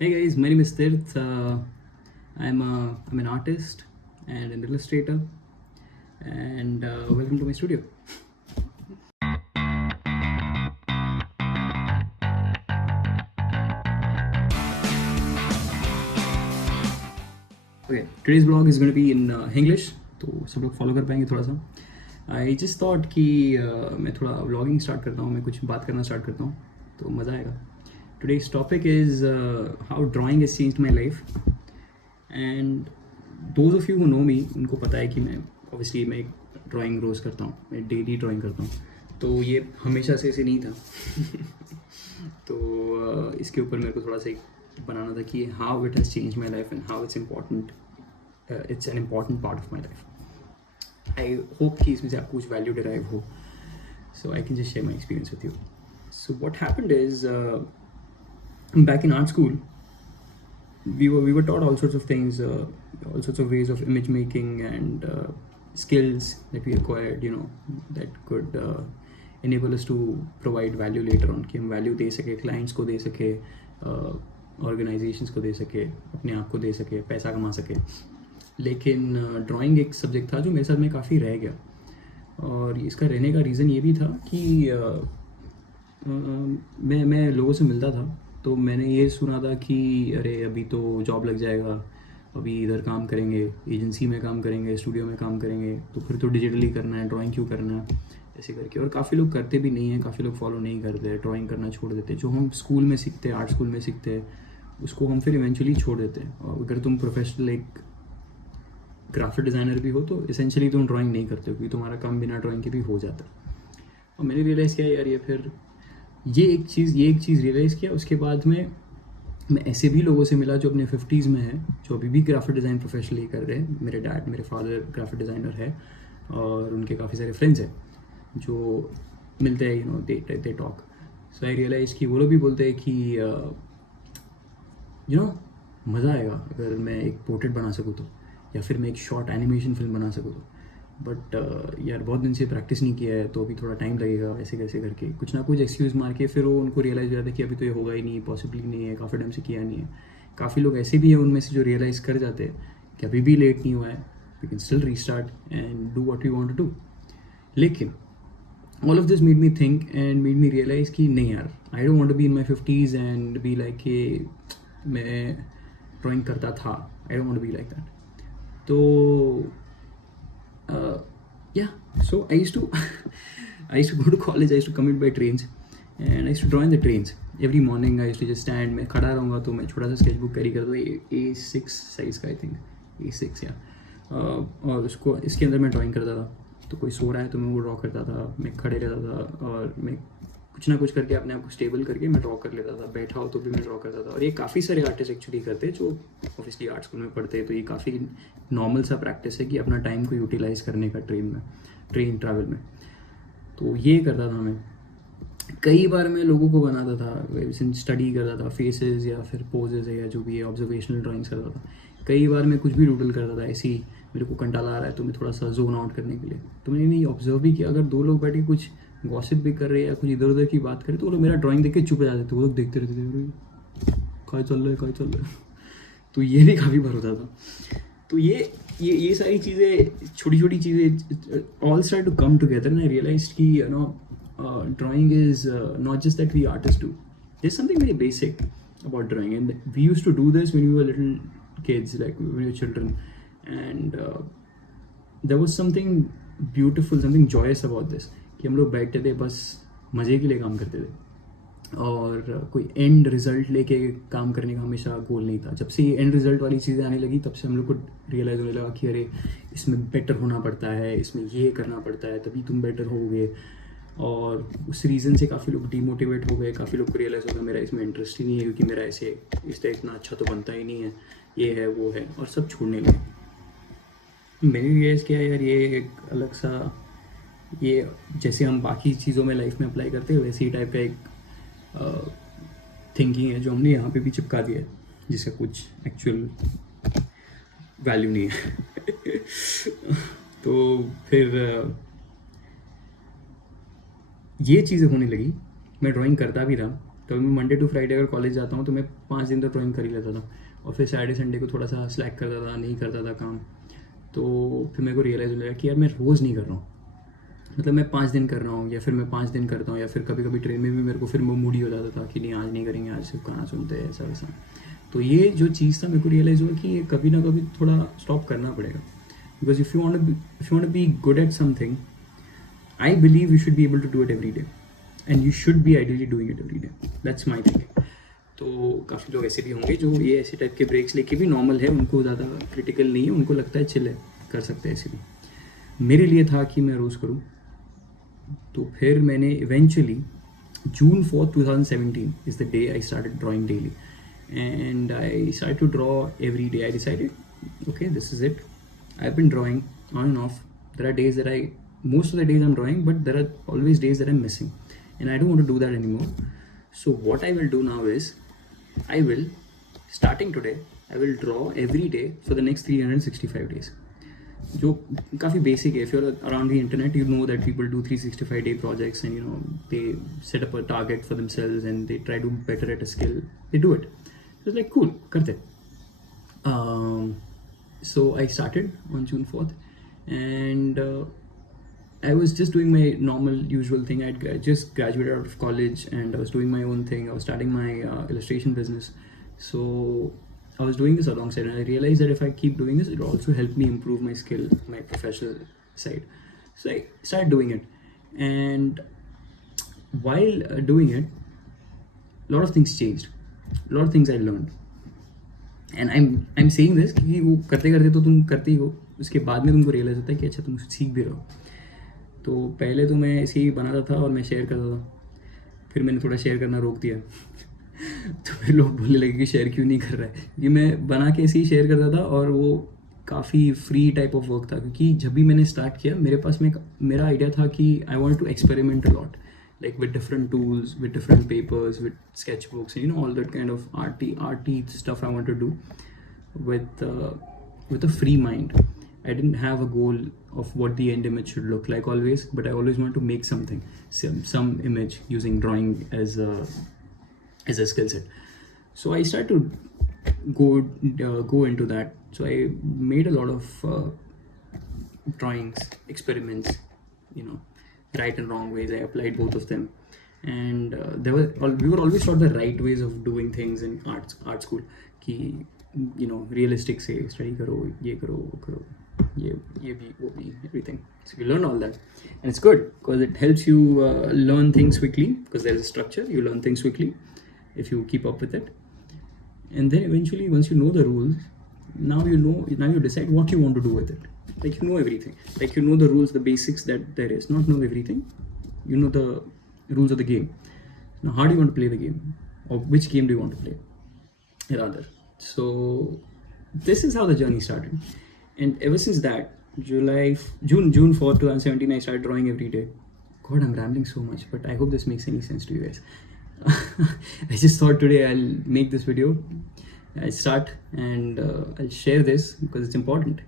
Hey guys, my name is Tirth. I'm an artist and an illustrator, and welcome to my studio. Okay, today's vlog is going to be in English, तो सब लोग फॉलो कर पाएंगे थोड़ा सा. I just thought कि मैं थोड़ा व्लॉगिंग स्टार्ट करता हूँ, मैं कुछ बात करना स्टार्ट करता हूँ तो मज़ा आएगा. Today's topic is how drawing has changed my life. And those of you who know me, उनको पता है कि मैं obviously मैं ड्राइंग रोज़ करता हूँ, मैं डेली ड्राइंग करता हूँ, तो ये हमेशा से ऐसे नहीं था. तो इसके ऊपर मेरे को थोड़ा सा एक बनाना था कि how it has change my life and how it's important, it's an important part of my life. I hope कि इसमें से आपको कुछ वैल्यू डिराइव हो, so I can just share my experience with you. So what happened is back in art school, we were taught all sorts of things, all sorts of ways of image making and skills that we acquired, that could enable us to provide value later on, कि हम value दे सके, clients को दे सके, organizations को दे सके, अपने आप को दे सके, पैसा कमा सके. लेकिन ड्राइंग एक सब्जेक्ट था जो मेरे साथ में काफ़ी रह गया, और इसका रहने का रीज़न ये भी था कि मैं लोगों से मिलता था तो मैंने ये सुना था कि अरे अभी तो जॉब लग जाएगा, अभी इधर काम करेंगे, एजेंसी में काम करेंगे, स्टूडियो में काम करेंगे, तो फिर तो डिजिटली करना है, ड्राइंग क्यों करना है, ऐसे करके. और काफ़ी लोग करते भी नहीं हैं, काफ़ी लोग फॉलो नहीं करते, ड्राइंग करना छोड़ देते. जो हम स्कूल में सीखते हैं, आर्ट स्कूल में सीखते हैं, उसको हम फिर इवेंचुअली छोड़ देते हैं. और अगर तुम प्रोफेशनल एक ग्राफिक डिज़ाइनर भी हो तो इसेंशली तुम ड्राइंग नहीं करते हो, क्योंकि तुम्हारा काम बिना ड्राइंग के भी हो जाता है. और मैंने रियलाइज़ किया यार ये एक चीज़ रियलाइज़ किया. उसके बाद में मैं ऐसे भी लोगों से मिला जो अपने 50s में हैं, जो अभी भी ग्राफिक डिज़ाइन प्रोफेशनली कर रहे हैं. मेरे फादर ग्राफिक डिज़ाइनर है, और उनके काफ़ी सारे फ्रेंड्स हैं जो मिलते हैं, दे टॉक. सो आई रियलाइज़ कि वो लोग भी बोलते हैं कि मज़ा आएगा अगर मैं एक पोर्ट्रेट बना सकूँ तो, या फिर मैं एक शॉर्ट एनिमेशन फिल्म बना सकूँ तो. बट यार बहुत दिन से प्रैक्टिस नहीं किया है, तो अभी थोड़ा टाइम लगेगा, ऐसे कैसे करके कुछ ना कुछ एक्सक्यूज़ मार के फिर वो उनको रियलाइज़ हो जाता है कि अभी तो ये होगा ही नहीं, पॉसिबली नहीं है, काफ़ी टाइम से किया नहीं है. काफ़ी लोग ऐसे भी हैं उनमें से जो रियलाइज़ कर जाते हैं कि अभी भी लेट नहीं हुआ है, we can still restart and do what we want to do. लेकिन all of this made me think and made me realise कि नहीं यार, I don't want to be in my 50s and be like कि मैं drawing करता था. I don't want to be like that. तो yeah, so I used to go to college. I used to commute by trains, and I used to draw in the trains every morning. I used to just stand, मैं खड़ा रहूँगा तो मैं छोटा सा sketchbook carry करता था, A6 size का, आई थिंक A6 या और उसको इसके अंदर मैं ड्राइंग करता था. तो कोई सो रहा है तो मैं वो ड्रॉ करता था, मैं खड़े रहता था और मैं कुछ ना कुछ करके अपने आप को स्टेबल करके मैं ड्रॉ कर लेता था. बैठा हो तो भी मैं ड्रॉ करता था. और ये काफ़ी सारे आर्टिस्ट एक्चुअली करते हैं जो ऑब्वियसली आर्ट स्कूल में पढ़ते हैं, तो ये काफ़ी नॉर्मल सा प्रैक्टिस है कि अपना टाइम को यूटिलाइज़ करने का ट्रेन ट्रैवल में. तो ये करता था मैं. कई बार मैं लोगों को बनाता था, स्टडी करता था, फेसेस या फिर पोजेज या जो भी है, ऑब्जर्वेशनल ड्राइंग्स करता था. कई बार मैं कुछ भी डूडल करता था ऐसे ही, मेरे को कंटाला आ रहा है तो मैं थोड़ा सा जोन आउट करने के लिए. तो मैंने नहीं ऑब्जर्व भी किया, अगर दो लोग बैठे कुछ गॉसिप भी कर रहे हैं या कुछ इधर उधर की बात करें तो वो लोग मेरा ड्राइंग देख के चुप हो जाते थे. वो लोग देखते रहते थे, क्या चल रहा है. तो ये भी काफ़ी बार होता था. तो ये सारी चीज़ें, छोटी छोटी चीज़ें all start to come together, and I realized कि drawing is not just that we artists do. There's something very basic about drawing, and we used to do this when we were little kids, like when we were children, and there was something beautiful, something joyous about this, कि हम लोग बैठते थे बस मज़े के लिए काम करते थे, और कोई एंड रिज़ल्ट लेके काम करने का हमेशा गोल नहीं था. जब से ये एंड रिज़ल्ट वाली चीज़ें आने लगी तब से हम लोग को रियलाइज़ होने लगा कि अरे इसमें बेटर होना पड़ता है, इसमें ये करना पड़ता है, तभी तुम बेटर होगे. और उस रीज़न से काफ़ी लोग डीमोटिवेट हो गए, काफ़ी लोग को रियलाइज़ हो गया मेरा इसमें इंटरेस्ट ही नहीं है, क्योंकि मेरा ऐसे इससे इतना अच्छा तो बनता ही नहीं है, ये है वो है, और सब छोड़ने लगे. मैंने रियलाइज़ किया यार ये एक अलग सा, ये जैसे हम बाकी चीज़ों में लाइफ में अप्लाई करते हैं वैसे ही टाइप का एक थिंकिंग है जो हमने यहाँ पे भी चिपका दिया है, जिसका कुछ एक्चुअल वैल्यू नहीं है. तो फिर ये चीज़ें होने लगी. मैं ड्राइंग करता भी रहा, तो मैं मंडे टू फ्राइडे अगर कॉलेज जाता हूँ तो मैं 5 दिन तक ड्राइंग कर ही लेता था, और फिर सैटरडे संडे को थोड़ा सा स्लैक करता था, नहीं करता था काम। तो फिर मेरे को रियलाइज़ हो गया कि यार मैं रोज़ नहीं कर रहा हूँ, मतलब मैं 5 दिन कर रहा हूँ या फिर मैं 5 दिन करता हूँ, या फिर कभी कभी ट्रेन में भी मेरे को फिर मूड ही हो जाता था कि नहीं आज नहीं करेंगे, आज सिर्फ गाना सुनते हैं ऐसा वैसा। तो ये जो चीज़ था मेरे को रियलाइज़ हुआ कि ये कभी ना कभी थोड़ा स्टॉप करना पड़ेगा, because if you want to be good at something, I believe you should be able to do it every day, and you should be ideally doing it every day. That's my thinking. तो काफ़ी लोग ऐसे भी होंगे जो ये ऐसे टाइप के ब्रेक्स लेके भी नॉर्मल है, उनको ज़्यादा क्रिटिकल नहीं है, उनको लगता है चिल है, कर सकते हैं ऐसे भी। मेरे लिए था कि मैं रोज़ करूँ, तो फिर मैंने eventually June 4th 2017 is the day I started drawing daily, and I started to draw every day. I decided, okay, this is it. I've been drawing on and off. There are days that most of the days I'm drawing, but there are always days that I'm missing, and I don't want to do that anymore. So what I will do now is, I will, starting today, I will draw every day for the next 365 days. जो काफ़ी बेसिक है. If you're around the internet, you know that people do 365-day projects, and you know they set up a target for themselves and they try to be better at a skill. They do it. So it's like cool, करते. So I started on June 4th, and I was just doing my normal usual thing. I just graduated out of college and I was doing my own thing. I was starting my illustration business. So I was doing this alongside, and I realized that if I keep doing this, it will also help me improve my skill, my professional side. So I started doing it, and while doing it, a lot of things changed. A lot of things I learned. And I'm saying this कि वो करते करते तो तुम करते ही हो, उसके बाद में तुमको रियलाइज़ होता है कि अच्छा तुम सीख भी रहे हो. तो पहले तो मैं ऐसे ही बनाता था और मैं शेयर करता था, फिर मैंने थोड़ा शेयर करना रोक दिया. तो फिर लोग बोलने लगे कि शेयर क्यों नहीं कर रहा है, क्योंकि मैं बना के ऐसे ही शेयर करता था और वो काफ़ी फ्री टाइप ऑफ वर्क था. क्योंकि जब भी मैंने स्टार्ट किया मेरे पास में मेरा आइडिया था कि I want to experiment a lot, like with different tools, with different papers, with sketchbooks, you know, all that kind of arty stuff I want to do with a free mind. I didn't have a goal of what the end image should look like always, but I always wanted to make something, some image using drawing as a skill set. So I started to go into that. So I made a lot of drawings, experiments, you know, right and wrong ways. I applied both of them, and we were always taught the right ways of doing things in art school. कि you know, realistic से study करो, ये करो, वो करो, ये भी वो भी, everything. So you learn all that, and it's good because it helps you learn things quickly, because there is a structure. You learn things quickly if you keep up with it, and then eventually once you know the rules, now you decide what you want to do with it. Like you know everything, like you know the rules, the basics that there is. Not know everything, you know the rules of the game. Now how do you want to play the game, or which game do you want to play rather? So this is how the journey started, and ever since that, June 4th 2017, I started drawing every day. God, I'm rambling so much, but I hope this makes any sense to you guys. I just thought today I'll make this video. I'll start and I'll share this because it's important.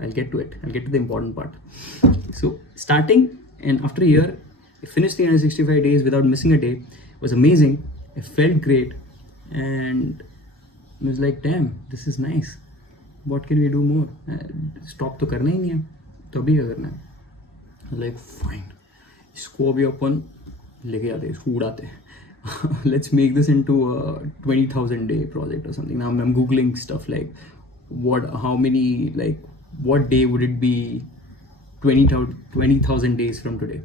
I'll get to it. I'll get to the important part. So starting, and after a year, I finished 365 days without missing a day. It was amazing. I felt great, and I was like, damn, this is nice. What can we do more? Stop तो करना ही नहीं है, तो अभी क्या करना है? Like fine, इसको अभी अपन लेके जाते हैं, इसको उड़ाते हैं. Let's make this into a 20,000 day project or something. Now I'm googling stuff like what day would it be 20,000 days from today,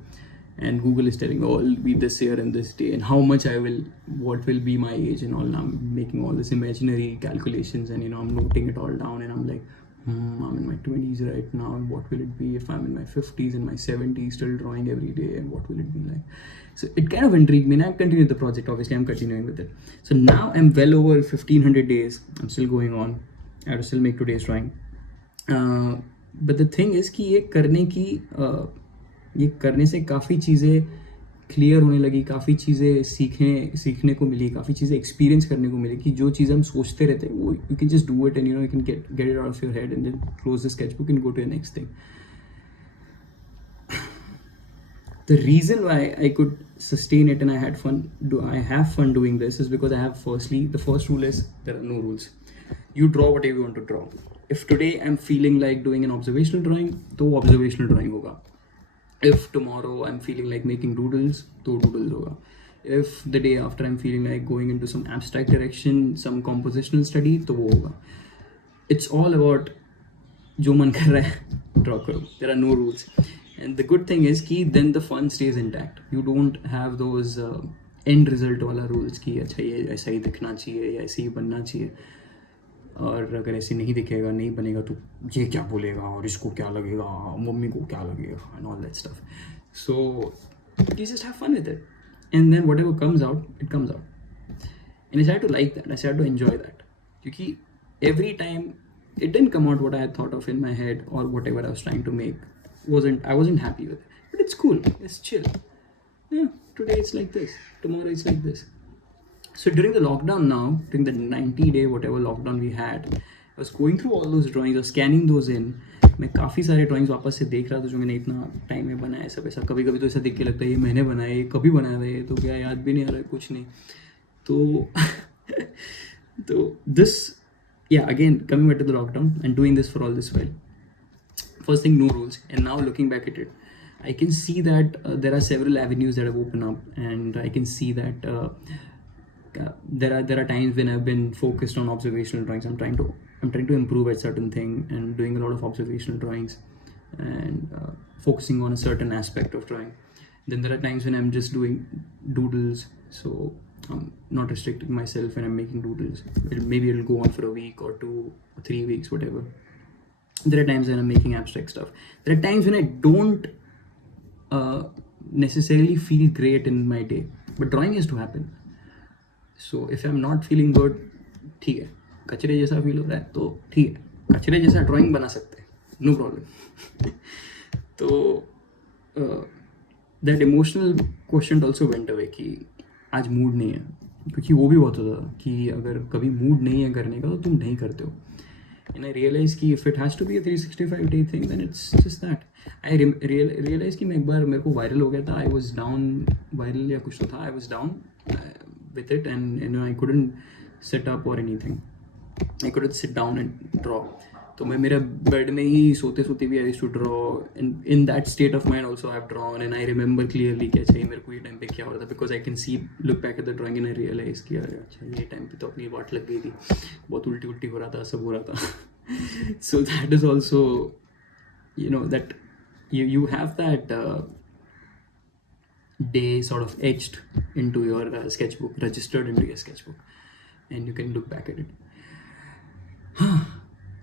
and Google is telling, oh, it'll be this year and this day, and how much what will be my age and all. And I'm making all this imaginary calculations, and you know, I'm noting it all down, and I'm like, I'm in my 20s right now, and what will it be if I'm in my 50s and my 70s still drawing every day, and what will it be like? So it kind of intrigued me, and I continued the project. Obviously, I'm continuing with it. So now I'm well over 1,500 days. I'm still going on. I have to still make today's drawing. But the thing is कि ये करने से काफ़ी चीज़ें क्लियर होने लगी, काफ़ी चीज़ें सीखने को मिली, काफ़ी चीज़ें एक्सपीरियंस करने को मिली कि जो चीज़ें हम सोचते रहते हैं वो you can just do it, and you know, you can get it out of your head and then close the sketchbook and go to the next thing. the reason why I could sustain it and I had fun, I have fun doing this, is because I have, firstly, the first rule is there are no rules. You draw whatever you want to draw. If today I'm feeling like doing an observational drawing, तो observational drawing होगा. If tomorrow I'm feeling like making doodles, तो doodles होगा. If the day after I'm feeling like going into some abstract direction, some compositional study, तो वो होगा. It's all about जो मन कर रहा है draw करो. There are no rules. And the good thing is कि then the fun stays intact. You don't have those end result वाला rules कि अच्छा ये ऐसा ही दिखना चाहिए या ऐसे ही बनना चाहिए, और अगर ऐसे नहीं दिखेगा, नहीं बनेगा तो ये क्या बोलेगा और इसको क्या लगेगा, मम्मी को क्या लगेगा, and all that stuff. So you just have fun with it, and then whatever comes out, it comes out. And I started to like that. I started to enjoy that. Because every time it didn't come out what I had thought of in my head, or whatever I was trying to make I wasn't happy with it. But it's cool. It's chill. Yeah, today it's like this. Tomorrow it's like this. So during the lockdown now, during the 90-day whatever lockdown we had, I was going through all those drawings, I was scanning those in. मैं काफ़ी सारे ड्राइंग्स वापस से देख रहा था जो मैंने इतना टाइम में बनाया, ऐसा वैसा. कभी कभी तो ऐसा देख के लगता है ये मैंने बनाया, ये कभी बनाया था, ये तो क्या याद भी नहीं आ रहा है, कुछ नहीं. तो this, yeah, again coming back to the lockdown and doing this for all this while. First thing, no rules. And now looking back at it, I can see that there are several avenues that have opened up, and I can see that there are times when I've been focused on observational drawings. I'm trying to improve at certain thing and doing a lot of observational drawings and focusing on a certain aspect of drawing. Then there are times when I'm just doing doodles, so I'm not restricting myself and I'm making doodles. Maybe it'll go on for a week or 2 or 3 weeks, whatever. There are times when I'm making abstract stuff. There are times when I don't necessarily feel great in my day, but drawing has to happen. So if I'm not feeling good, ठीक है, कचरे जैसा फील हो रहा है तो ठीक है, कचरे जैसा ड्राइंग बना सकते हैं, नो प्रॉब्लम. तो that emotional question also went away कि आज मूड नहीं है, क्योंकि वो भी बहुत होता था कि अगर कभी मूड नहीं है करने का तो तुम नहीं करते हो. And I realized कि if it has to be a 365 day thing, then it's just that. I realized कि मैं एक बार मेरे को वायरल हो गया था. I was down, वायरल या कुछ तो था. I was down with it, and I couldn't sit up or anything. I couldn't sit down and draw. तो मैं मेरे बेड में ही सोते सोते भी I used to draw. And in that state of mind also I've drawn, and I remember clearly कि अच्छा ये मेरे को ये टाइम पे क्या हो रहा था, because I can look back at the drawing and I realize कि अरे अच्छा ये टाइम पे तो अपनी वाट लग गई थी, बहुत उल्टी हो रहा था, सब हो रहा था. So that is also, that you have that day sort of etched into your sketchbook, registered into your sketchbook, and you can look back at it.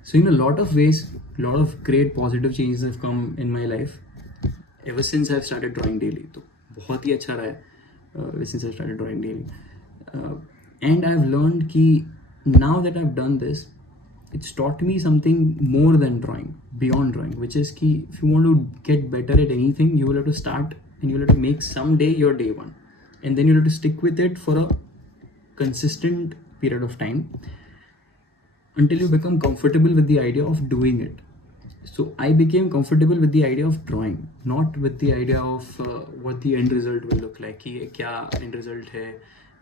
So in a lot of ways, a lot of great positive changes have come in my life ever since I've started drawing daily. तो बहुत ही अच्छा रहा है ever since I started drawing daily. And I've learned कि now that I've done this, it's taught me something more than drawing, beyond drawing, which is कि if you want to get better at anything, you will have to start and you will have to make some day your day one, and then you have to stick with it for a consistent period of time until you become comfortable with the idea of doing it. So I became comfortable with the idea of drawing, not with the idea of what the end result will look like, कि ये क्या end result है,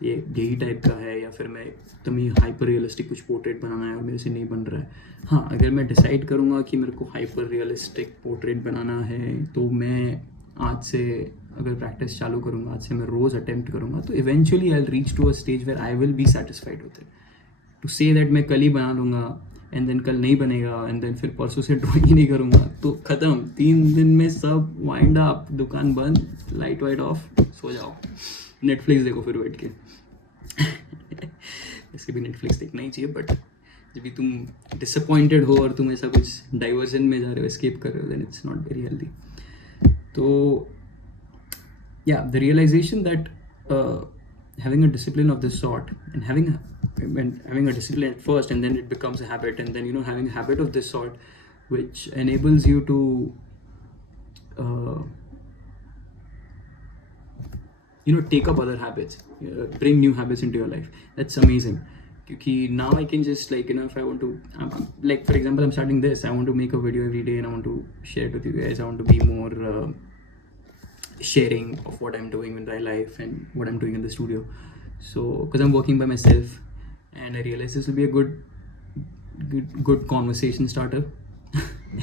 ये यही टाइप का है, या फिर मैं एकदम ही हाइपर रियलिस्टिक कुछ पोर्ट्रेट बनाना है और मेरे से नहीं बन रहा है. हाँ, अगर मैं डिसाइड करूँगा कि मेरे को हाइपर रियलिस्टिक पोर्ट्रेट बनाना है, तो मैं आज से अगर प्रैक्टिस चालू करूँगा, आज से मैं रोज़ अटेम्प्ट करूँगा, तो eventually I will reach to a stage where I will be satisfied with it. To say that मैं कल ही बना लूँगा एंड देन कल नहीं बनेगा एंड देन फिर परसों से ड्राइंग ही नहीं करूँगा, तो ख़त्म, 3 दिन में सब वाइंड अप, दुकान बंद, लाइट वाइट ऑफ, सो जाओ, नेटफ्लिक्स देखो फिर बैठ के. इसके भी नेटफ्लिक्स देखना ही चाहिए, बट जब भी तुम डिसअपॉइंटेड हो और तुम ऐसा कुछ डाइवर्जन में जा रहे हो, एस्केप कर रहे हो, then it's not very healthy. तो या the realization that having a discipline of this sort and having a discipline at first, and then it becomes a habit, and then having a habit of this sort which enables you to take up other habits, bring new habits into your life. That's amazing. Because now I can just if I want to, for example, I'm starting this, I want to make a video every day and I want to share it with you guys. I want to be more sharing of what I'm doing in my life and what I'm doing in the studio. So, because I'm working by myself, and I realized this will be a good conversation starter,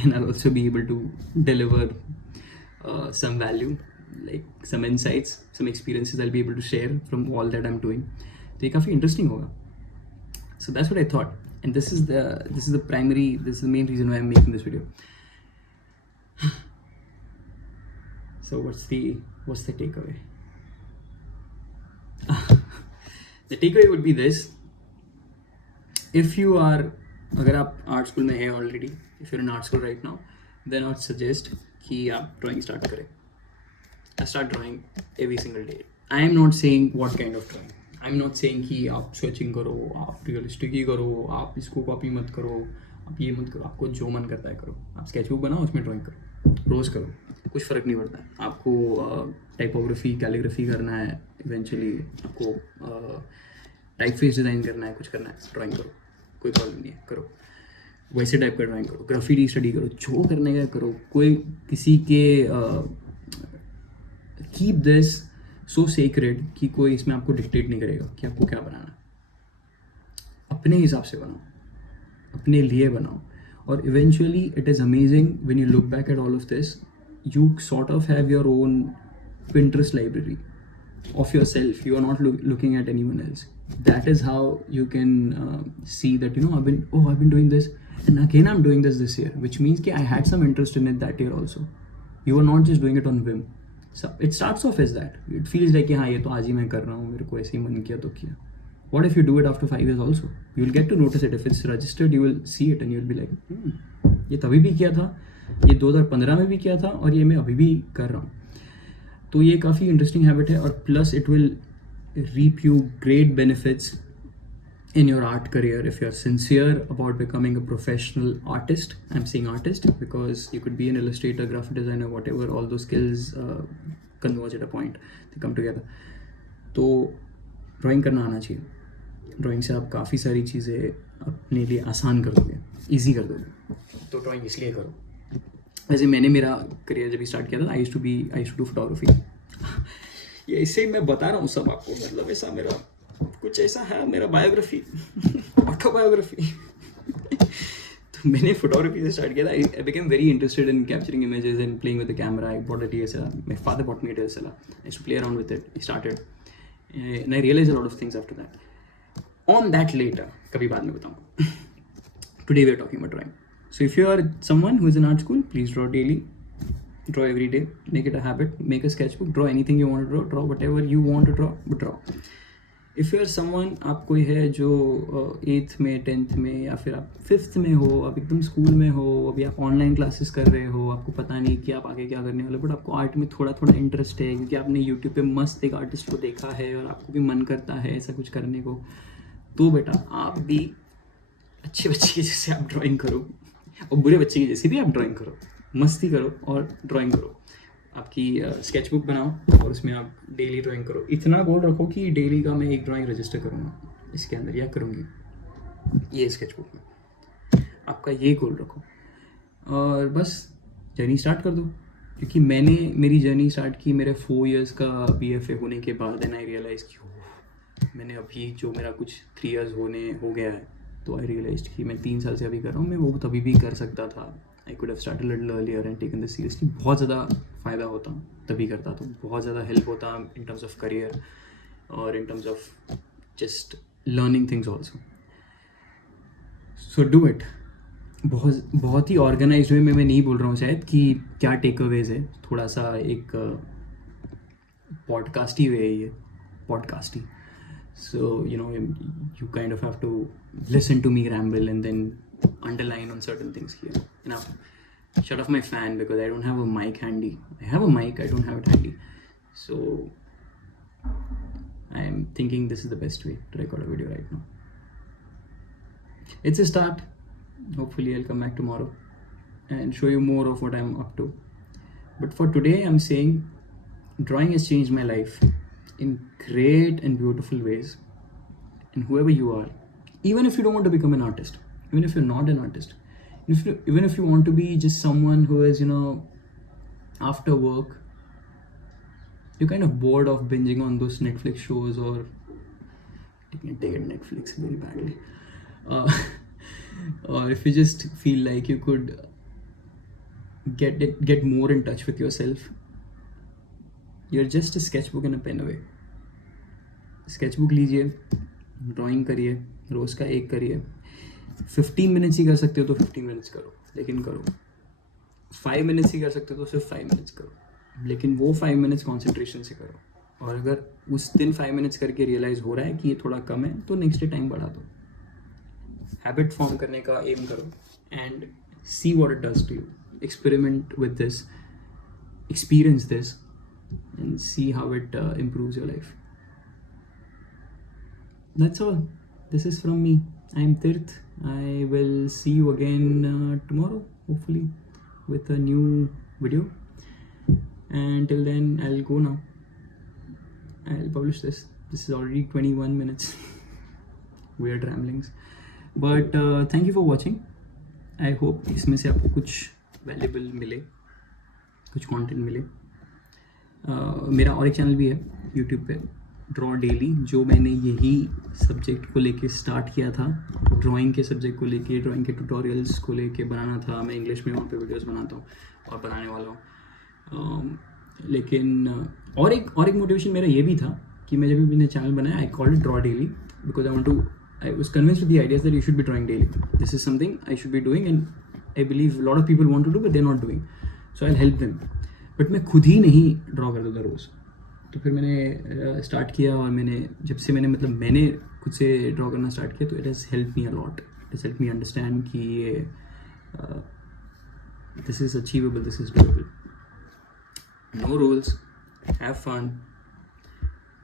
and I'll also be able to deliver some value, like some insights, some experiences I'll be able to share from all that I'm doing. तो ये काफ़ी interesting होगा. So that's what I thought, and this is the main reason why I'm making this video. So what's the takeaway? The takeaway would be this: if you are, अगर आप art school में है already, if you're in art school right now, then I would suggest कि आप drawing start करें. I start drawing every single day. I am not saying what kind of drawing. I am not saying कि आप स्केचिंग करो, आप रियलिस्टिक ही करो, आप इसको कॉपी मत करो, आप ये मत करो. आपको जो मन करता है करो. आप स्केचबुक बनाओ, उसमें ड्राइंग करो, रोज़ करो, कुछ फ़र्क नहीं पड़ता. आपको टाइपोग्राफी, कैलीग्राफी करना है, इवेंचुअली आपको टाइपफेस डिज़ाइन करना है, कुछ करना है, ड्राइंग करो, कोई प्रॉब्लम नहीं है, करो. वैसे टाइप का ड्राइंग करो, ग्राफिटी स्टडी करो, जो करने का करो. कोई किसी के कीप दिस सो सेक्रेड कि कोई इसमें आपको डिक्टेट नहीं करेगा कि आपको क्या बनाना. अपने हिसाब से बनाओ, अपने लिए बनाओ. और eventually it is amazing when you look back at all of this, you sort of have your own Pinterest library of yourself. You are not looking at anyone else. That is how you can see that, I've been doing this, and again I'm doing this year, which means that I had some interest in it that year also. You are not just doing it on whim. So it starts off as that. It feels like हाँ, ये तो आज ही मैं कर रहा हूँ, मेरे को ऐसे ही मन किया तो किया. What if you do it after 5 years also? You will get to notice it. If it's registered, you will see it and you will be like, ये तभी भी किया था, ये 2015 में भी किया था, और ये मैं अभी भी कर रहा हूँ. तो ये काफ़ी इंटरेस्टिंग हैबिट है. और plus it will reap you great benefits in your art career if you're sincere about becoming a professional artist. I'm saying artist because you could be an illustrator, graphic designer, whatever. All those skills converge at a point, they come together. तो ड्राइंग करना आना चाहिए. ड्राइंग से आप काफ़ी सारी चीज़ें अपने लिए आसान कर दोगे, ईजी कर दोगे. तो ड्राइंग इसलिए करो. वैसे मैंने मेरा करियर जब स्टार्ट किया था, I used to do photography. ये इससे मैं बता रहा हूँ सब आपको, मतलब ऐसा मेरा कुछ ऐसा है, मेरा बायोग्राफी, ऑटोबायोग्राफी. तो मैंने फोटोग्राफी से स्टार्ट किया था. I became very interested in capturing images and playing with the camera. I bought a DSLR. My father bought me a DSLR. I used to play around with it. I started and I realized a lot of things after that. On that later, कभी बाद में बताऊंगा. Today we are talking about drawing. So if you are someone who is in art school, please draw daily, draw every day, make it a habit, make a sketchbook, draw anything you want to draw, draw whatever you want to draw, but draw. If you are someone, आप कोई है जो 8th में, 10th में, या फिर आप 5th में हो, आप एकदम स्कूल में हो, अभी आप ऑनलाइन क्लासेस कर रहे हो, आपको पता नहीं कि आप आगे क्या करने वाले, बट आपको आर्ट में थोड़ा थोड़ा इंटरेस्ट है क्योंकि आपने यूट्यूब पे मस्त एक आर्टिस्ट को देखा है और आपको भी मन करता है ऐसा कुछ करने को, तो बेटा आप भी अच्छे बच्चे के जैसे आप ड्राइंग करो, और बुरे बच्चे की जैसे भी आप ड्राइंग करो, मस्ती करो और ड्राइंग करो. आपकी स्केचबुक बनाओ और उसमें आप डेली ड्राइंग करो. इतना गोल रखो कि डेली का मैं एक ड्राइंग रजिस्टर करूँगा इसके अंदर, या करूँगी ये स्केचबुक में. आपका ये गोल रखो और बस जर्नी स्टार्ट कर दो. क्योंकि मैंने मेरी जर्नी स्टार्ट की मेरे 4 years का BFA होने के बाद, एंड आई रियलाइज़ कि मैंने अभी जो मेरा कुछ 3 years हो गया है, तो आई रियलाइज कि मैं 3 साल से अभी कर रहा हूँ, मैं वो तभी भी कर सकता था. I could have started little earlier and taken this seriously. बहुत ज़्यादा फ़ायदा होता तभी करता, तो बहुत ज़्यादा हेल्प होता इन टर्म्स ऑफ करियर और in terms of just learning things also. So do it. बहुत ही ऑर्गेनाइज वे में मैं नहीं बोल रहा हूँ शायद कि क्या टेक अवेज है, थोड़ा सा एक पॉडकास्ट ही वे है ये, पॉडकास्ट ही. So, you kind of have to listen to me ramble and then underline on certain things here. Now, shut off my fan because I don't have a mic handy. I have a mic, I don't have it handy. So, I am thinking this is the best way to record a video right now. It's a start. Hopefully, I'll come back tomorrow and show you more of what I'm up to. But for today, I'm saying drawing has changed my life in great and beautiful ways. And whoever you are, even if you don't want to become an artist, even if you're not an artist, even if you want to be just someone who is, after work, you're kind of bored of binging on those Netflix shows, or taking Netflix very badly, uh, or if you just feel like you could get more in touch with yourself, you're just a sketchbook and a pen away. Sketchbook लीजिए, ड्राइंग करिए, रोज़ का एक करिए. 15 मिनट्स ही कर सकते हो तो 15 मिनट्स करो, लेकिन करो. 5 मिनट्स ही कर सकते हो तो सिर्फ 5 मिनट्स करो, लेकिन वो 5 मिनट्स कॉन्सेंट्रेशन से करो. और अगर उस दिन 5 मिनट्स करके रियलाइज़ हो रहा है कि ये थोड़ा कम है तो नेक्स्ट डे टाइम बढ़ा दो. हैबिट फॉर्म करने का एम करो and see what it does to you. Experiment with this, experience this and see how it improves your life. That's all. This is from me. I'm Tirth. I will see you again tomorrow, hopefully, with a new video. And till then, I'll go now. I'll publish this. This is already 21 minutes. Weird ramblings. But thank you for watching. I hope इसमें से आपको कुछ valuable मिले, कुछ content मिले. मेरा और एक चैनल भी है YouTube पे, ड्रॉ डेली, जो मैंने यही सब्जेक्ट को लेके स्टार्ट किया था. ड्राइंग के सब्जेक्ट को लेके, ड्राइंग के ट्यूटोरियल्स को लेके बनाना था. मैं इंग्लिश में वहाँ पे वीडियोस बनाता हूँ और बनाने वाला हूँ. लेकिन और एक मोटिवेशन मेरा ये भी था कि मैं जब भी मैंने चैनल बनाया, I called it draw daily because I was convinced with the ideas that you should be drawing daily. This is something I should be doing and I believe lot of people want to do but they are not doing, so I help them. But मैं खुद ही नहीं ड्रॉ करता था रोज़. तो फिर मैंने स्टार्ट किया, और मैंने खुद से ड्रॉ करना स्टार्ट किया, तो इट हैज़ हेल्प मी अलॉट. It has help me understand कि ये this is achievable, this is doable. No rules, have fun,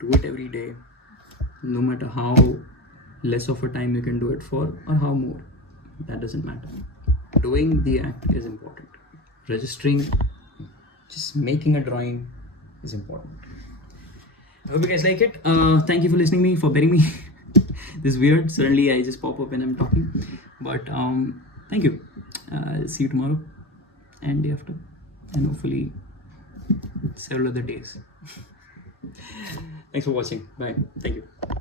do it every day, no matter how less of a time you can do it for और how more, that doesn't matter. Doing the act is important. Registering, just making a drawing is important. I hope you guys like it. Thank you for listening me, for bearing me. This is weird. Suddenly I just pop up when I'm talking. But thank you. I'll see you tomorrow and day after. And hopefully several other days. Thanks for watching. Bye. Thank you.